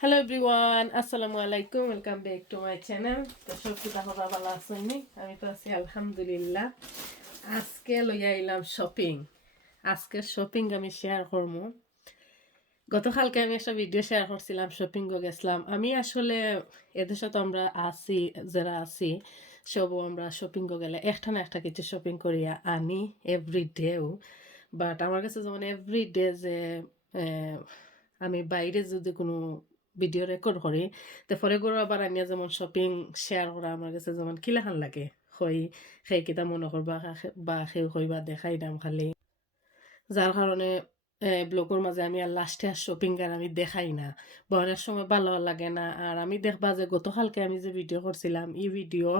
Hello everyone, আসসালামু আলাইকুম, welcome back to my channel. তো সব কিতা হবা ভালো আছেননি? আমি তো আছি আলহামদুলিল্লাহ। আজকে লইয়া আইলাম শপিং। আজকে শপিং আমি শেয়ার করবো। গতকালকে আমি একটা ভিডিও শেয়ার করছিলাম, শপিং গেছিলাম আমি। আসলে এদেশে তো আমরা আছি, যারা আছি সবও আমরা শপিং গেলে একটা না একটা কিছু শপিং করিয়া আনি এভরিডেও। বাট আমার কাছে যেমন এভরিডে যে আহ, আমি বাইরে যদি কোনো ভিডিও রেকর্ড করি, তো পরে করে আবার আনিয়া যেমন শপিং শেয়ার করা আমার কাছে যেমন কিলাখান লাগে। হই সেই কিতা মনে করবা বা সেই হইবা দেখাই দাম খালি, যার কারণে ব্লগের মাঝে আমি আর লাস্টে আর শপিং আর আমি দেখাই না, বা অনেক সময় ভালো লাগে না। আর আমি দেখবা যে গতকালকে আমি যে ভিডিও করছিলাম, এই ভিডিও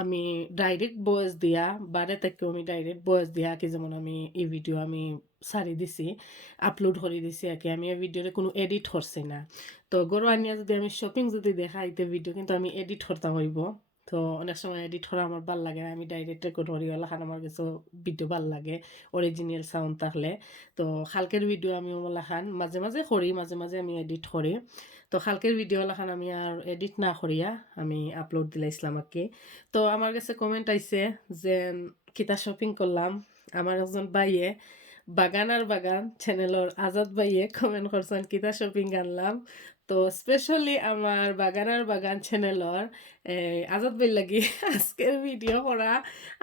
আমি ডাইরেক্ট ভয়েস দিয়া, বারে থেকেও আমি ডাইরেক্ট ভয়েস দিয়া কি যেমন আমি এই ভিডিও আমি সারি দিছি, আপলোড করে দিছি আর কি। আমি এই ভিডিওরে কোনো এডিট করছি না। তো গরু আনিয়া যদি আমি শপিং যদি দেখাই, তো ভিডিও কিন্তু আমি এডিট করতে হইব। তো অনেক সময় এডিট করা আমার ভাল লাগে না, আমি ডাইরেক্ট রেকর্ড করি, ওলাখান আমার কিছু ভিডিও ভাল লাগে অরিজিনাল সাউন্ড থাকলে। তো খালকের ভিডিও আমি ওলাখান মাঝে মাঝে করি, মাঝে মাঝে আমি এডিট করি। তো খালকের ভিডিও ওলাখান আমি আর এডিট না করিয়া আমি আপলোড দিলাইছিলাম আর কি। তো আমার কাছে কমেন্ট আইছে যে কিতা শপিং করলাম। আমার একজন বাইয়ে, বাগান আর বাগান চ্যানেলের আজাদ ভাইয়ে কমেন্ট করছেন কিতা শপিং আনলাম। তো স্পেশালি আমার বাগান আর বাগান চ্যানেলের আজাদ ভাই লাগি আজকের ভিডিও করা।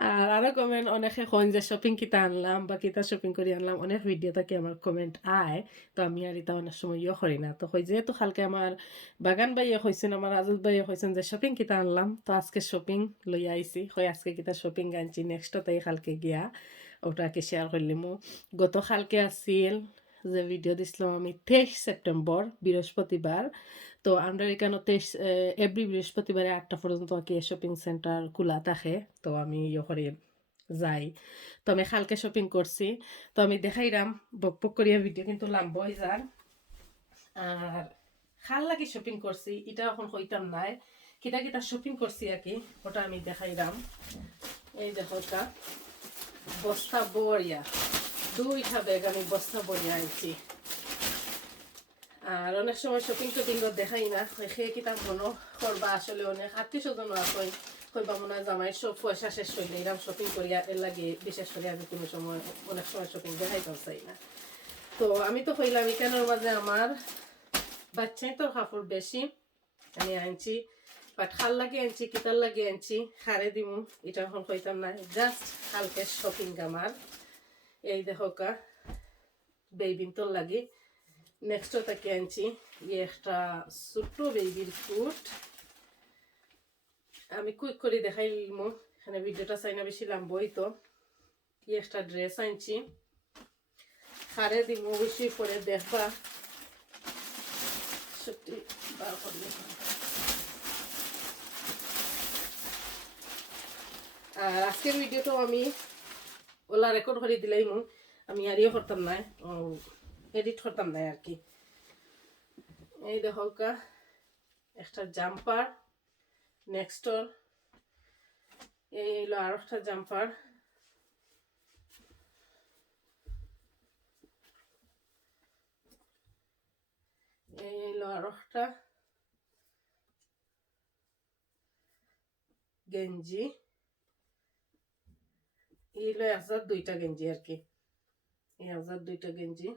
আর আরও কমেন্ট অনেকে কন যে শপিং কিতা আনলাম বা কিতা শপিং করে আনলাম, অনেক ভিডিও থেকে আমার কমেন্ট আয়। তো আমি আর এটা অনেক সময় ইয়ে করি না। তো কই যেহেতু কালকে আমার বাগান ভাইয়ে কইছেন, আমার আজাদ ভাইয়ে কইছেন যে শপিং কিতা আনলাম, তো আজকে শপিং লইয়া আইছি। কই আজকে কিতা শপিং আনছি, নেক্সট তাই কালকে গিয়া ওটাকে শেয়ার করলিমু। গতকালকে আসিল যে ভিডিও দিছিলাম আমি 23 সেপ্টেম্বর বৃহস্পতিবার। তো আমরা এখানে 23 এভরি বৃহস্পতিবারে 8টা পর্যন্ত আর কি শপিং সেন্টার খোলা থাকে। তো আমি ইয়ে করে যাই। তো আমি কালকে শপিং করছি। তো আমি দেখাইলাম, বক বক করিয়া ভিডিও কিন্তু লাম্ব হয়ে যার। আর খাল লাগি শপিং করছি এটা এখন কইতাম নাই, কিতা কিতা শপিং করছি আর কি, ওটা আমি দেখাইলাম। এই দেখো এটা বস্তা বড়িয়া, 2টা ব্যাগ আমি বস্তা বড়িয়া আনছি। আর অনেক সময় শপিং টপিং দেখাই না, খেয়ে কিতাব মনো করবা। আসলে অনেক আত্মীয় স্বজন আছে, কইবা মনে হয় জামাই সব পয়সা শেষ হইলে এরকম শপিং করিয়া এর লাগে বিশেষ করে আমি কোনো সময় অনেক সময় শপিং দেখাইতেও চাই না। তো আমি তো কইলাম এখানের মাঝে আমার বাচ্চাই তো কাপড় বেশি আমি আনছি, বাট খাল লাগে আনছি, কিতার লাগে আনছি, খারে দিমু এটা এখন কইতাম না। জাস্ট কালকে শপিং আমার। এই দেখো কা বেবিন তোর লাগে নেক্সট তাকে আনছি একটা ছোট্ট বেবির ফুট। আমি কুইক করে দেখাইলিমু, এখানে ভিডিওটা চাই না বেশি লাম্বই। তো একটা ড্রেস আনছি, খারে দিমু অবশ্যই পরে দেখবা সত্যি বার করলে। আর আজকের ভিডিওটাও আমি ওলা রেকর্ড করে দিলাইমু, আমি আর ইয়ে করতাম না, এডিট করতাম না আর কি। এই দেখো কা একটা জাম্পার, নেক্সট এই হলো আর একটা জাম্পার। এই হলো আর একটা গেঞ্জি। এই হলো 1002টা গেঞ্জি আর কি, এই 1002টা গেঞ্জি।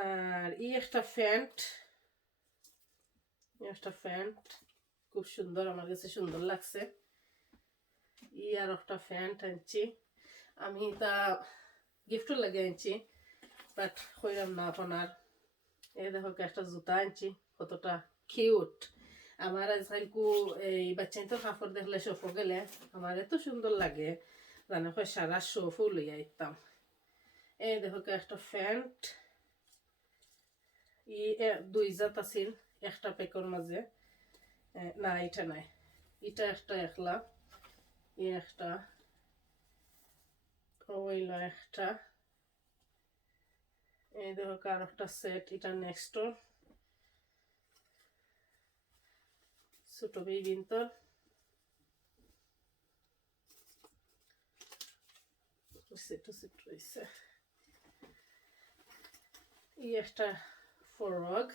আর এই একটা প্যান্ট, একটা প্যান্ট খুব সুন্দর, আমার কাছে সুন্দর লাগছে। ই আর একটা প্যান্ট আনছি আমি, তা গিফটও লাগে আনছি, বাট কইলাম না এখন আর। এই দেখো একটা জুতা আনছি, কতটা কিউট। আমার আজকালকু এই বাচ্চাই তো কাপড় দেখলে শোফো গেলে আমার এত সুন্দর লাগে, জানো সারা শোফও লইয়া আইতাম। এই দেখো একটা প্যান্ট, ই 2 জাত আছিল একটা প্যাকের মাঝে। না এটা নাই, এটা একটা একলা, ই একটা, ওইলা একটা। এই দেখো আর একটা সেট, এটা নেক্সট ছোট বেবিন তো। সেট সেট রয়েছে, এই একটা ফরক,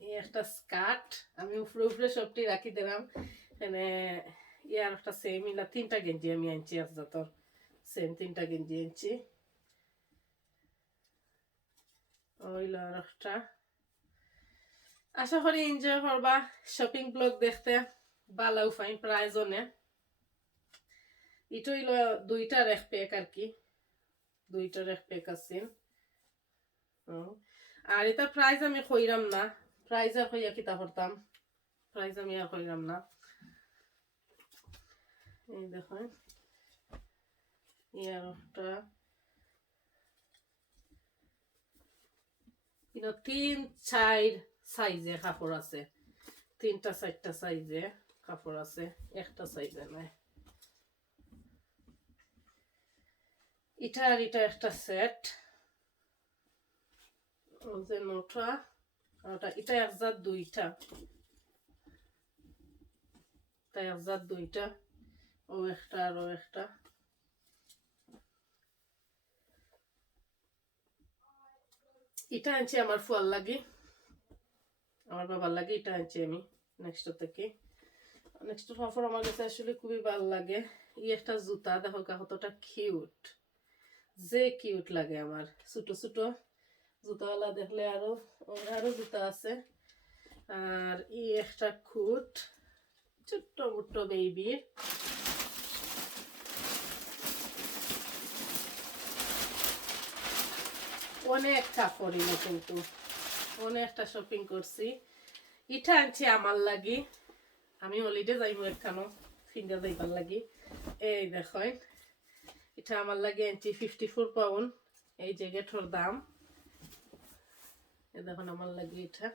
এই একটা স্কার্ট আমি উপরে উপরে সবটি রাখি দিলাম। মানে ইয়ার একটা সেম ইলা 3টা গেঞ্জি আমি আনছি, তোর সেম 3টা গেঞ্জি আনছি। ওইল আর একটা। আশা করি এনজয় করবা শপিং ব্লগ দেখতে, ভালো ফাইন প্রাইজ অনে। এটা হইল 2টার এক প্যাক আর কি, 2টার এক প্যাক আছে। আর এটা প্রাইজ আমি কইরাম না, প্রাইজ আর কইয়া কিতা করতাম, প্রাইজ আমি আর কইরাম না। এই দেখুন ইয়ার একটা 3-4 সাইজে কাপড় আছে, 3টা-4টা সাইজে কাপড় আছে, একটা সাইজে নাই। এটা আর এটা একটা সেট, যে নোটা ওটা, এটা 1002টা, এটা 1002টা, ও একটা আর ও একটা। এটা আনছি আমার ফুয়ার লাগি, আমার বাবার লাগে, এটা আনছি আমি নেক্সট থেকে। নেক্সট কাপড় আমার কাছে আসলে খুবই ভালো লাগে। এই একটা জুতা দেখো কতটা কিউট, যে কিউট লাগে আমার। ছোট ছোট জুতাওয়ালা দেখলে আরো, আরো জুতা আছে। আর এই একটা খুট, ছোট্ট মোট্ট বেবির। অনেক কাপড় এলো, কিন্তু অনেকটা শপিং করছি। এটা আনছি আমার লাগি, আমি হলিডে যাইব একখানো ফিঙ্গার যাইবার লাগি। এই দেখো এটা আমার লাগে আনছি 54 পাউন্ড, এই জ্যাকেটর দাম। এই দেখুন আমার লাগে এটা।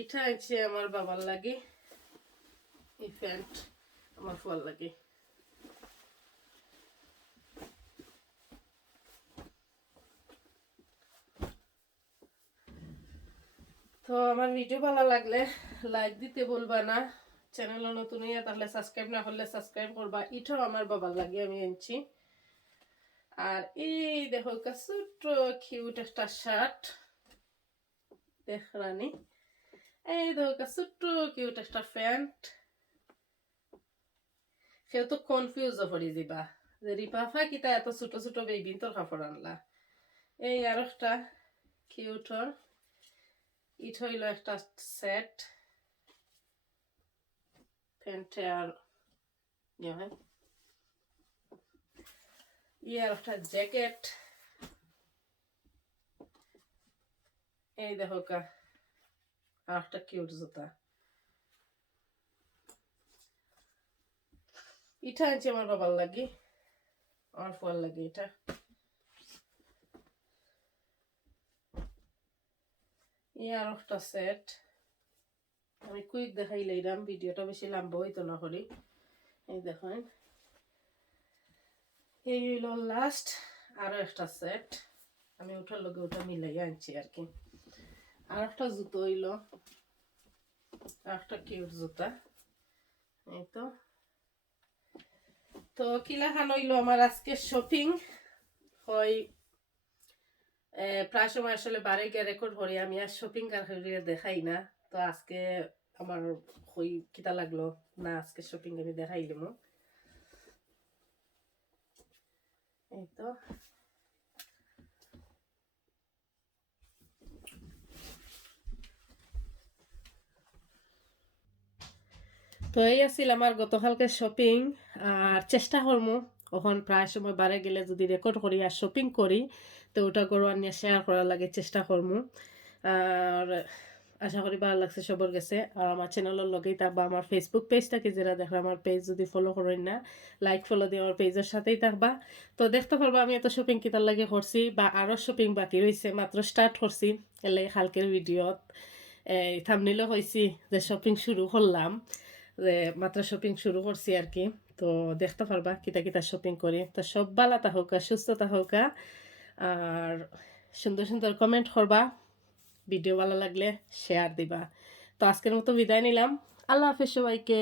এটা আনছি আমার বাবার লাগি, এই প্যান্ট আমার ফুয়ার লাগি। তো আমার ভিডিও ভালো লাগলে লাইক দিতে বলবা না, চ্যানেল নতুন হইয়া তাহলে সাবস্ক্রাইব না করলে সাবস্ক্রাইব করবা। এটাও আমার বাবার লাগে আমি আনছি। আর এই দেখো ছোট্ট কিউট একটা শার্ট, দেখ রানী। এই দেখো ছোট্ট কিউট একটা প্যান্ট। কেউ তো কনফিউজ হয়ে যাবা যে রিপাফা কিতা এত ছোট ছোট বেবিন তোর কাপড় আনলা। এই আর একটা কিউটর, ইট হইল একটা সেট, প্যান্টে আর ইয়ার একটা জ্যাকেট। এই দেখো আর একটা কিউট জুতা। এটা আনছি আমার বাবার লাগি, আমার ফুয়ার লাগি এটা। আর একটা সেট, আমি কুইক দেখাই লইলাম, ভিডিওটা বেশি লম্বা হইতো না করি। এই দেখেন এই হইল লাস্ট আরো একটা সেট, আমি ওটার লগে ওটা মিলাই আনছি আর কি। আর একটা জুতো হইল, আর একটা কিউট জুতা। এই তো তো কিলাখান হইলো আমার আজকে শপিং। হয় প্রায় সময় আসলে বারে গিয়ে রেকর্ড করি, আমি আর শপিং আর দেখাই না। তো আজকে আমার হই কিতা লাগলো না, আজকে শপিং আমি দেখাইলাম। এই তো তো এই আছিল আমার গতকালকে শপিং। আর চেষ্টা করবো ওখান প্রায় সময় বারে গেলে যদি রেকর্ড করি আর শপিং করি, তো ওটা করবার নিয়ে শেয়ার করার লাগে চেষ্টা করবো। আর আশা করি ভালো লাগছে সবার কাছে। আর আমার চ্যানেলের লগেই থাকবা, আমার ফেসবুক পেজটাকে যারা দেখো আমার পেজ যদি ফলো করেন না, লাইক ফলো দিয়ে আমার পেজের সাথেই থাকবা। তো দেখতে পারবা আমি এত শপিং কিতার লাগে করছি, বা আরও শপিং বাকি রয়েছে, মাত্র স্টার্ট করছি। এলে কালকের ভিডিওত থামনিলও হয়েছি যে শপিং শুরু করলাম, যে মাত্র শপিং শুরু করছি আর কি। তো দেখতে পারবা কিতা কিতা শপিং করি। তো সব ভালো থাকুকা, সুস্থ থাকুকা, আর সুন্দর সুন্দর কমেন্ট করবা, ভিডিও ভালো লাগলে শেয়ার দিবা। তো আজকের মতো বিদায় নিলাম, আল্লাহ হাফেজ সবাইকে।